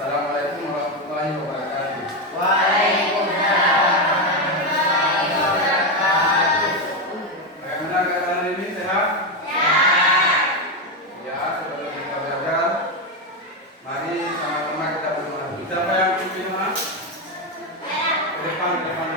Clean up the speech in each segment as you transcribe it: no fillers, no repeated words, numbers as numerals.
Assalamualaikum warahmatullahi wabarakatuh. Bagaimana keadaan ini, sehat? Ya, sebelum kita belajar, mari sama-sama kita berdoa. Siapa yang pimpin doa? Ke depan, ke depan.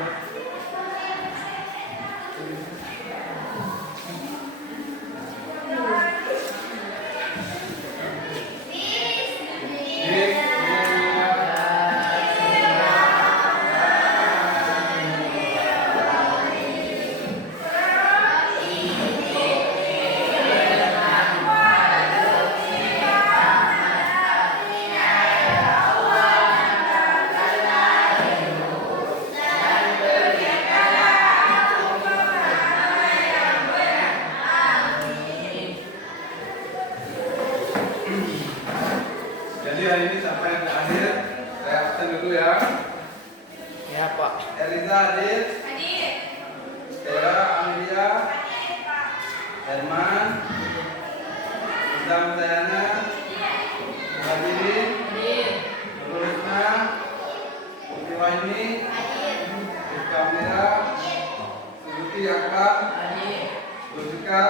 Jadi hari ini sampai yang terakhir, saya absen dulu ya. Ya Pak. Eliza hadir. Stella, Amelia, Herman, Isam Dayana, Hadirin, Nurulina, Putri Wahyuni, Rizka Mira, Suzuki Akbar, Rusika.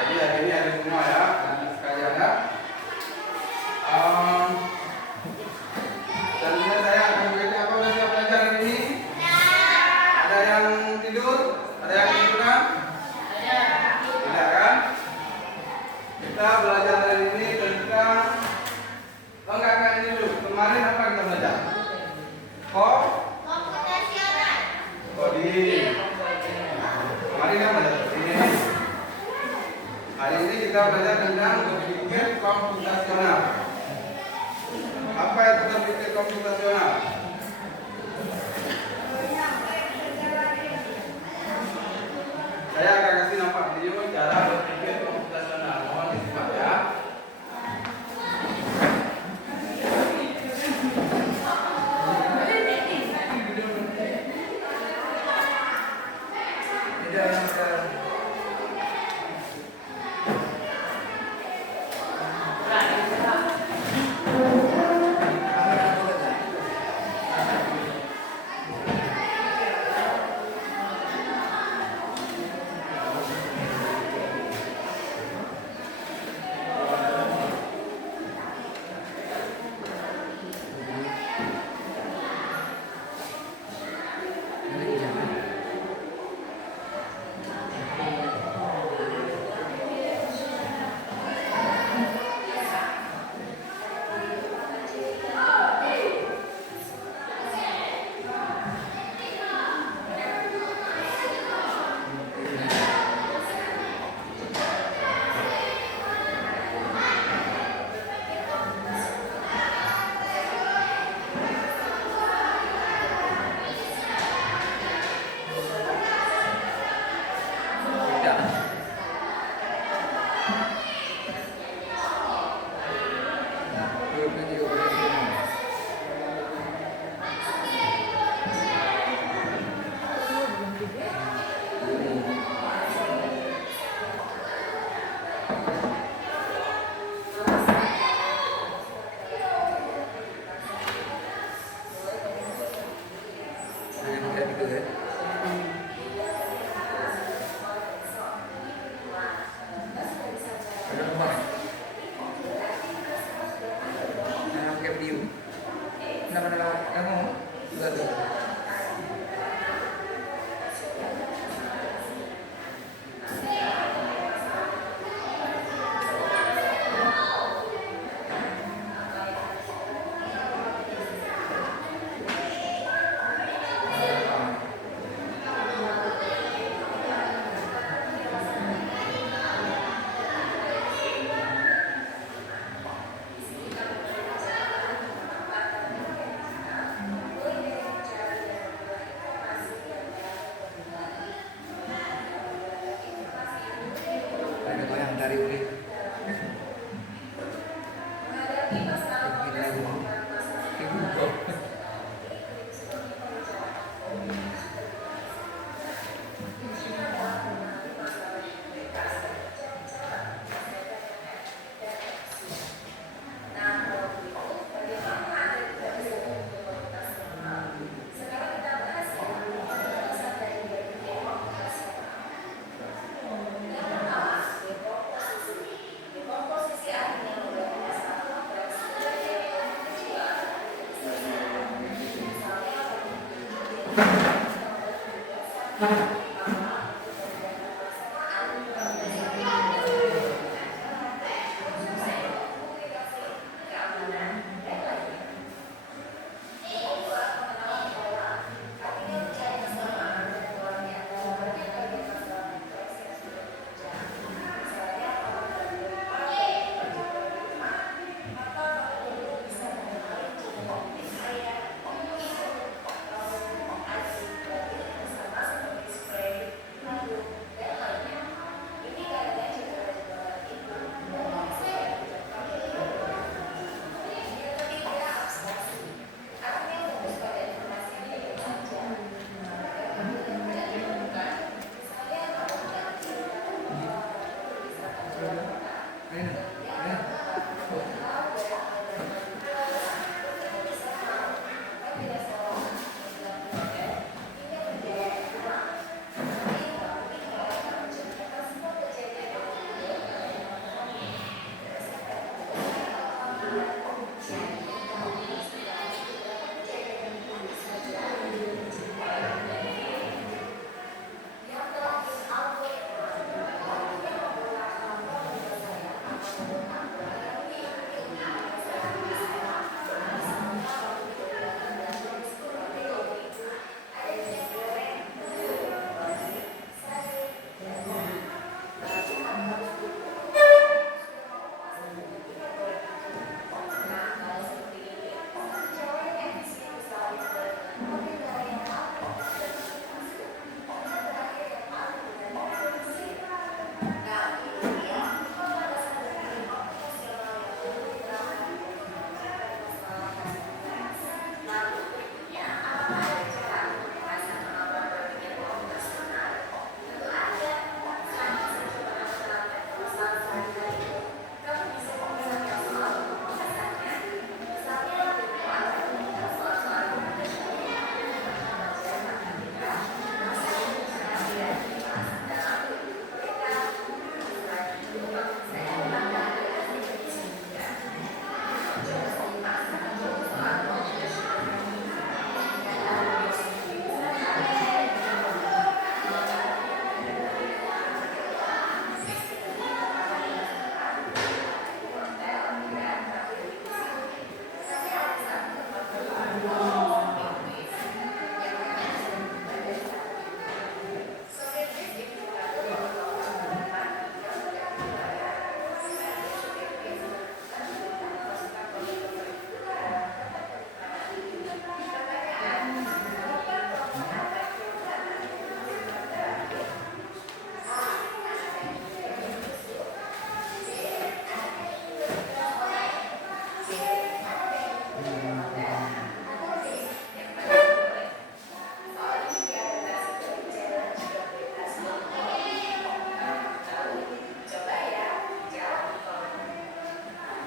Jadi hari ini ada semua ya, nanti sekalian ya. Dan ini saya akan berikan apa saja pelajaran ini. Ada yang tidur? Ada yang tiduran? Tidak kan? Kita belajar hari ini tentang enggak ini dulu. Kemarin apa kita belajar? Komputasional. Coding. Kemarin kan belajar ini. Hari ini kita belajar tentang berpikir komputasional. Apa itu berpikir komputasional? Saya akan kasih nampak video cara berpikir komputasional. Mohon disimak ya.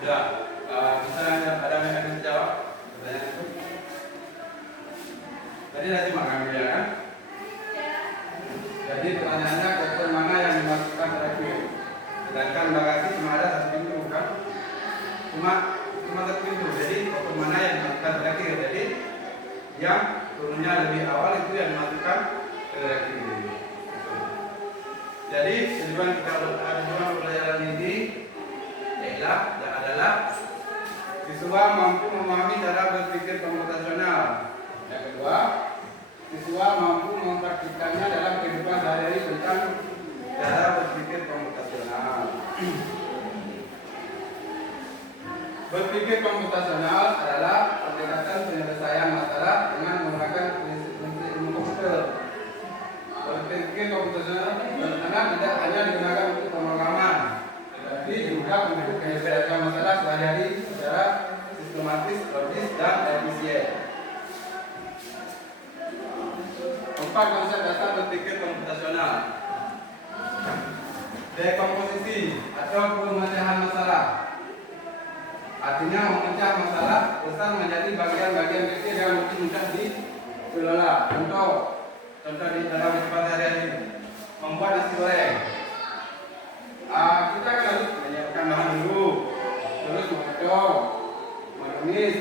Sudah, bisa ada yang bisa jawab pertanyaan itu? Tadi nanti makan ya kan? Jadi pertanyaannya dokter mana yang dimasukkan terakhir? Sedangkan bagasi cuma ada satu pintu kan? Cuma satu pintu. Jadi dokter mana yang dimasukkan terakhir? Jadi yang turunnya lebih awal itu yang dimasukkan terakhir. Jadi tujuan pelajaran ini adalah siswa mampu memahami cara berpikir komputasional. Yang kedua, siswa mampu mempraktikkannya dalam kehidupan sehari-hari tentang cara berpikir komputasional. Berpikir komputasional adalah pendekatan penyelesaian masalah dengan menggunakan prinsip ilmu komputer. Berpikir komputasional tidak hanya digunakan untuk pemrograman, tetapi juga untuk menyelesaikan masalah sehari-hari secara sistematis, logis, dan efisien. 4 konsep dasar berpikir komputasional. Dekomposisi atau pemecahan masalah, artinya memecah masalah besar menjadi bagian-bagian kecil yang lebih mudah dikelola. Contoh di dalam kehidupan sehari-hari, membuat nasi goreng. Kita kan harus menyiapkan bahan dulu, terus mengocok, menumis,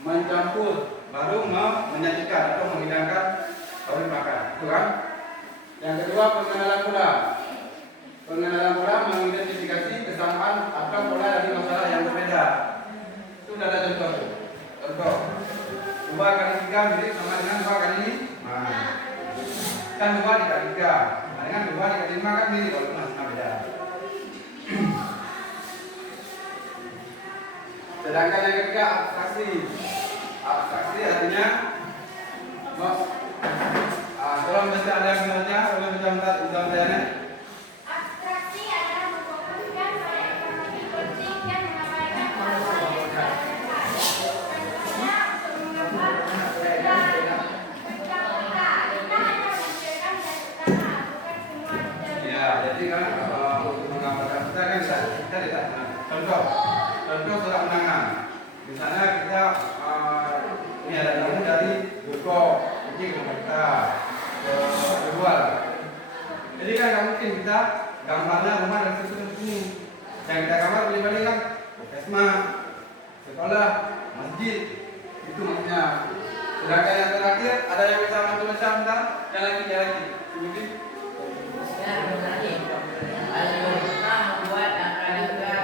mencampur baru menyajikan atau menghidangkan tauhid makan, itu kan? Yang kedua, pengenalan pula. Pengenalan pula mengidentifikasi kesamaan atau pola dari masalah yang berbeda. Itu sudah ada contoh. Contoh, 2 kali 3 mirip sama dengan 2 kali 5. Kan 2 dikali 3, nah, dengan 2 dikali 5 kan mirip, walaupun masih beda. Sedangkan yang ketiga, abstraksi. Abstraksi artinya tolong baca ada yang menanya, tolong baca menanya. Abstraksi adalah memfokuskan pada informasi penting dan mengabaikan hal-hal yang tidak relevan. Contohnya untuk menggambar benda kita hanya menunjukkan yang utama, bukan semua detail. Ya, jadi kan untuk menggambarkan kita kan kita tidak contoh surat undangan. Misalnya kita ini ada tamu dari Joko, ini ke kita keluar. Jadi kan nggak mungkin kita gambarnya rumah dan seperti ini. Yang kita gambar paling kan puskesmas, sekolah, masjid, itu maksudnya. Sedangkan yang terakhir ada yang bisa macam-macam, bentar, yang lagi. Seperti Algoritma membuat langkah-langkah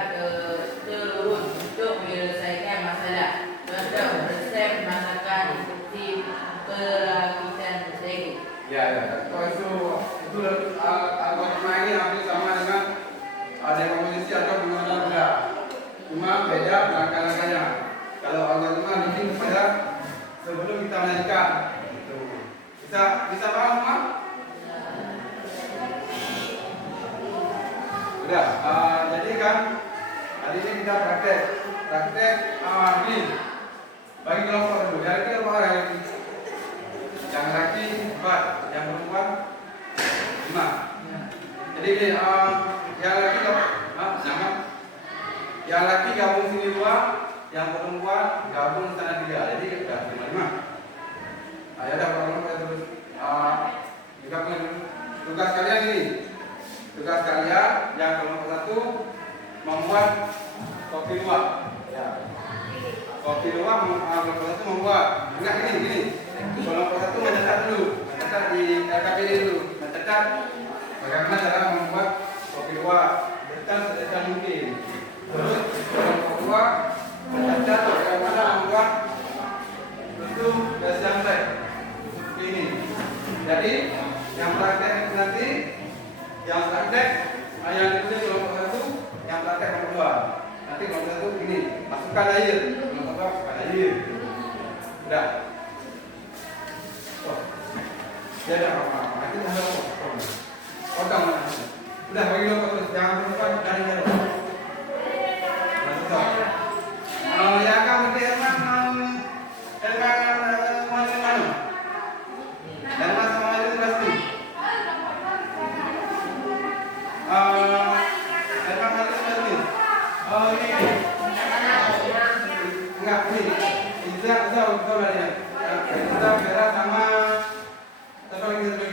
terurus untuk menyelesaikan masalah. Contoh, resep masakan seperti perakitan strategi. ya. Itu algoritma ini hampir sama dengan dekomposisi atau pengenalan benda. Cuma beda langkah-langkahnya. Kalau algoritma linking kepada sebelum kita menyajikan. Gitu. Bisa paham, Mak? Sudah. Jadi kan hari ini kita praktek ini bagi kelompok dulu. Dari kelompok hari ini yang laki 4, yang perempuan 5. Jadi ini yang laki jangan yang laki gabung sini 2, yang perempuan gabung sana 3. Jadi sudah 5. Ya udah kalau kita terus juga tugas kalian ini. Tugas kalian yang kelompok 1 membuat kopi luwak. Ya. Kopi luwak kelompok 1 membuat. Enggak gini. Kelompok 1 mencatat dulu, mencatat di LKPD dulu, mencatat bagaimana cara membuat kopi luwak detail sedetail mungkin. Terus kelompok 2 mencatat bagaimana membuat bentuk dasar seperti ini. Jadi yang praktek nanti yang praktek yang ditulis kelompok 1, yang praktek kelompok 2. Nanti kelompok 1 ini masukkan air, kelompok 2 masukkan air. Udah. Ya udah apa-apa. Nanti ada potong. Udah bagi kelompok terus, jangan lupa dari jauh. Masuk. Ya kamu Herman mana? Herman sama itu pasti. Herman harus pasti. Oh ini. Enggak ini. Iza betul ya. Iza Vera sama satu lagi.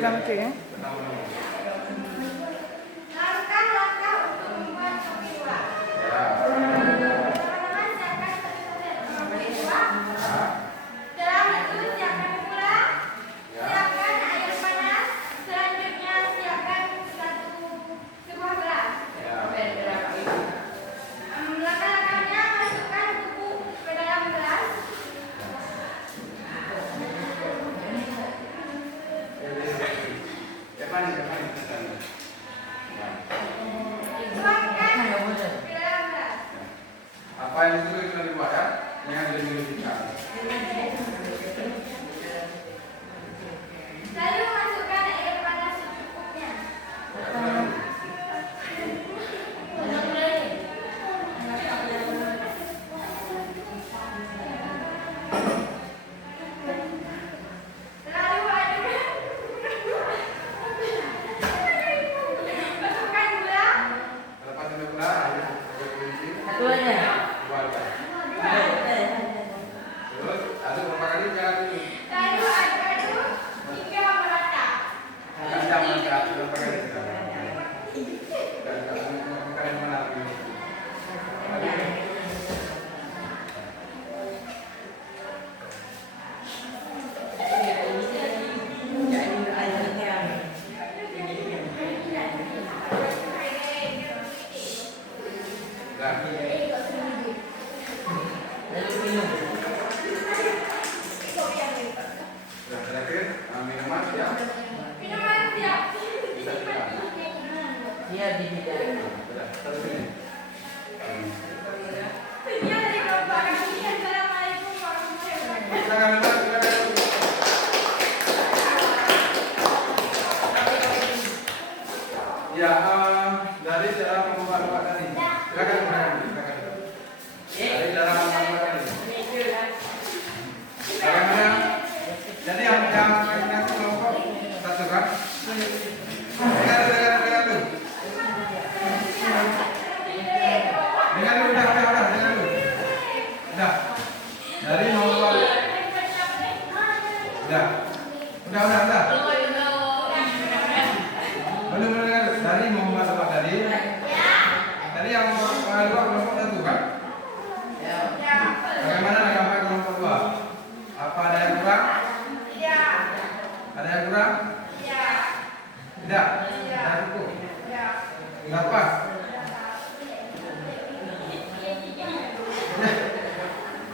pegang itu ya. Langkah-langkah untuk membuat kopi luwak. Ya. Teman-teman siapkan kopi luwak. Setelah itu siapkan gula, siapkan air panas. Selanjutnya siapkan sebuah gelas. Langkah-langkahnya masukkan bubuk ke dalam gelas. Tuangkan ke dalam gelas. Apa yang itu sudah dibuat ya? Yang dimiliki. Lalu masukkan air panas secukupnya. Lalu aduk. Masukkan gula. Lepas itu gula, Satu aja. terus aduk berapa kali? Jangan dulu. Lalu aduk-aduk hingga merata. Kacang merata berapa kali? Kalian mana? Lalu minum. Sudah terakhir minuman ya. Minuman siap. Bisa kita. Dia di bidang. Sudah terus ini. Sekian dari kelompok kami. Assalamualaikum warahmatullahi wabarakatuh. Silakan Mbak, silakan. Ya, dari cara membuat luwak tadi. Silakan. Dari cara membuat tadi. Bagaimana? Jadi yang nanti kelompok satu kan? Dengar dulu. Dengar dulu, udah, dengar dulu. Udah. Dari nomor. Udah. Belum dengar. Dari membuat apa tadi? Tadi yang dua kelompok satu kan? Bagaimana sampai kelompok dua? Apa ada yang kurang? Ada yang kurang? Tidak. Tidak cukup. Tidak pas.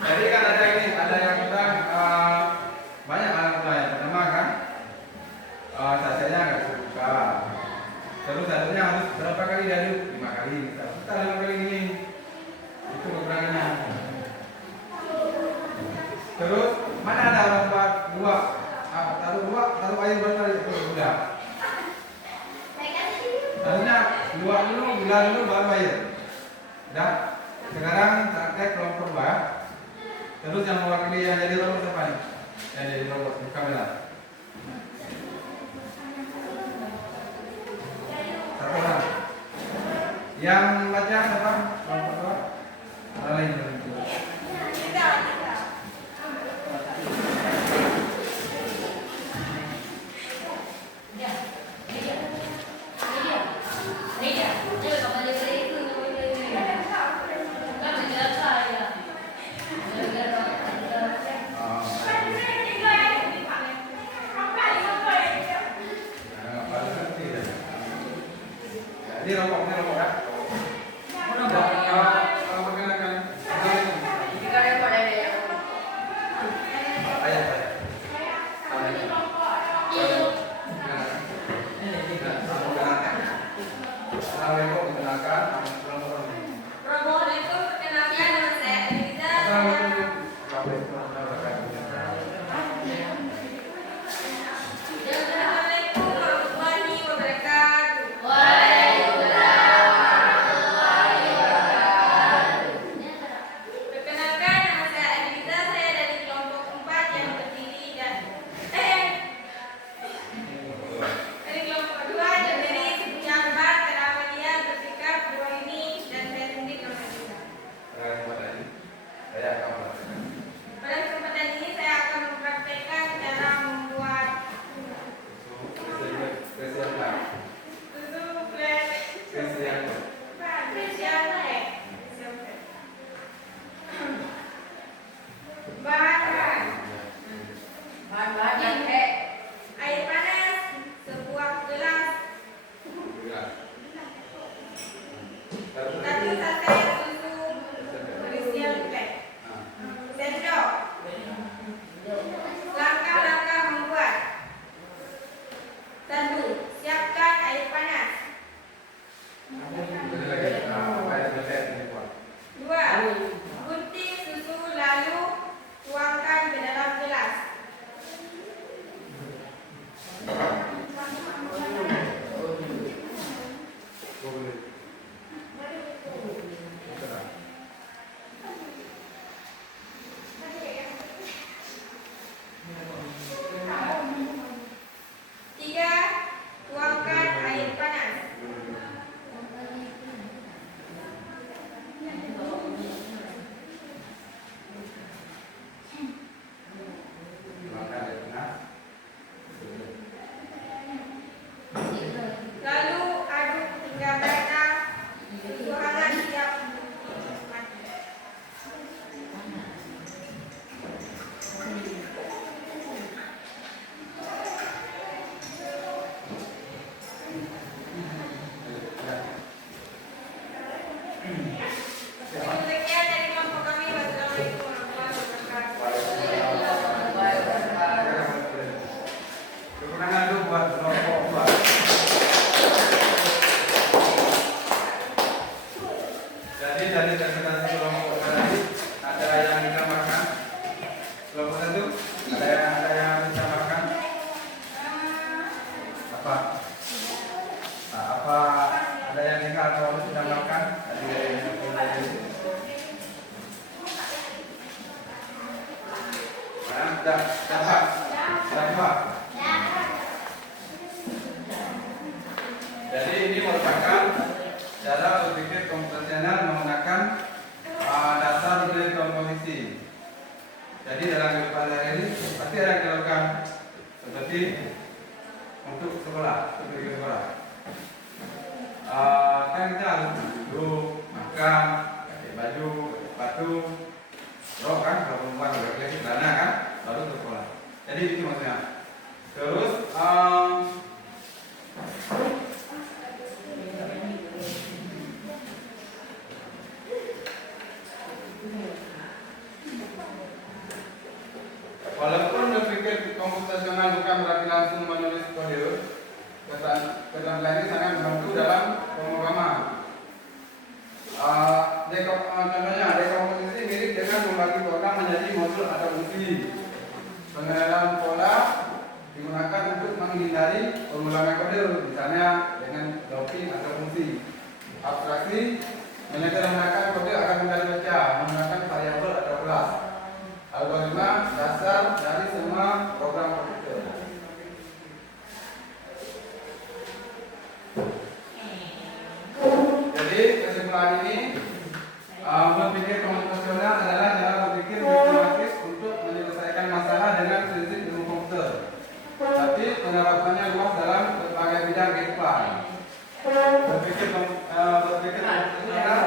Jadi kan ada ini, ada yang kurang banyak alat yang pertama kan? Sasenya nggak suka. Terus satunya harus berapa kali diaduk? 5 kali. Kita 5 kali ini. Itu kekurangannya. Terus mana ada lompat dua? Taruh air berapa kali? Udah. Harusnya dua dulu, gula dulu, baru air. Udah. Sekarang praktek kelompok dua. Terus yang mewakili yang jadi robot siapa nih? Yang jadi robot di kamera. Satu orang. Yang baca siapa? Kelompok dua. Orang lain. Ini rokok ya. Kalau perkenalkan. Jika ada pada yang Satu sate susu berisian teh. Sendok. Langkah-langkah membuat. 1. Siapkan air panas. 2. Gunting susu lalu tuangkan ke dalam gelas. 3. Tuangkan air panas. 4. Lalu aduk hingga merata. Susu hangat siap untuk dinikmati. Sekian dari kelompok kami. Wassalamualaikum warahmatullahi wabarakatuh. Kekurangan lu buat kelompok buat. Jadi dari presentasi kelompok tadi ada yang ditambahkan. Kelompok satu ada yang ditambahkan. Apa? Apa ada yang ingat atau harus ditambahkan? Dapat. Jadi ini merupakan cara berpikir komputasional menggunakan dasar nilai komposisi. Jadi dalam kehidupan sehari-hari pasti ada yang dilakukan seperti untuk sekolah, untuk pergi ke sekolah. Kan kita harus duduk, makan, pakai baju, sepatu, rok kan, kalau perempuan pakai celana kan, baru ke sekolah. Jadi itu maksudnya. Terus walaupun berpikir komputasional bukan berarti langsung menulis kode, keterampilan ini sangat membantu dalam pemrograman. Contohnya, dekomposisi mirip dengan membagi program menjadi modul atau fungsi. Pengenalan pola digunakan untuk menghindari pengulangan kode, misalnya dengan looping atau fungsi. Abstraksi menyederhanakan kode agar mudah dibaca menggunakan variabel atau kelas. Algoritma dasar dari semua program komputer. Jadi kesimpulan ini, berpikir komputasional adalah cara berpikir sistematis untuk menyelesaikan masalah dengan prinsip ilmu komputer. Tapi penerapannya luas dalam berbagai bidang kehidupan. Berpikir komputasional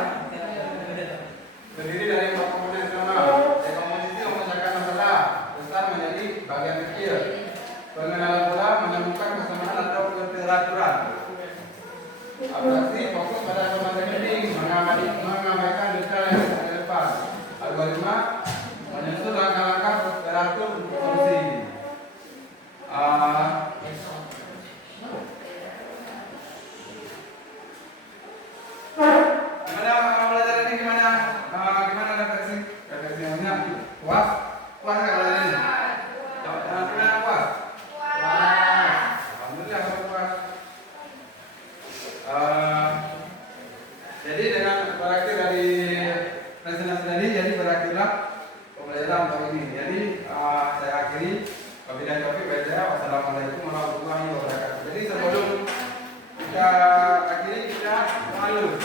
terdiri dari empat komponen internal. Dekomposisi memecahkan masalah besar menjadi bagian kecil. Pengenalan pola menemukan kesamaan atau keteraturan. Abstraksi fokus pada pemahaman penting, mengabaikan detail yang tidak relevan. Algoritma menyusun langkah-langkah teratur untuk solusi. Gimana belajar ini gimana? Gimana refleksi? Refleksinya puas? Puas nggak belajar ini? Gimana puas? Alhamdulillah kalau puas. Jadi dengan berakhir dari presentasi tadi, jadi berakhirlah pembelajaran untuk ini. Jadi saya akhiri. Wabillahi taufiq wal hidayah. Wassalamualaikum warahmatullahi wabarakatuh. Jadi sebelum kita akhiri kita malu.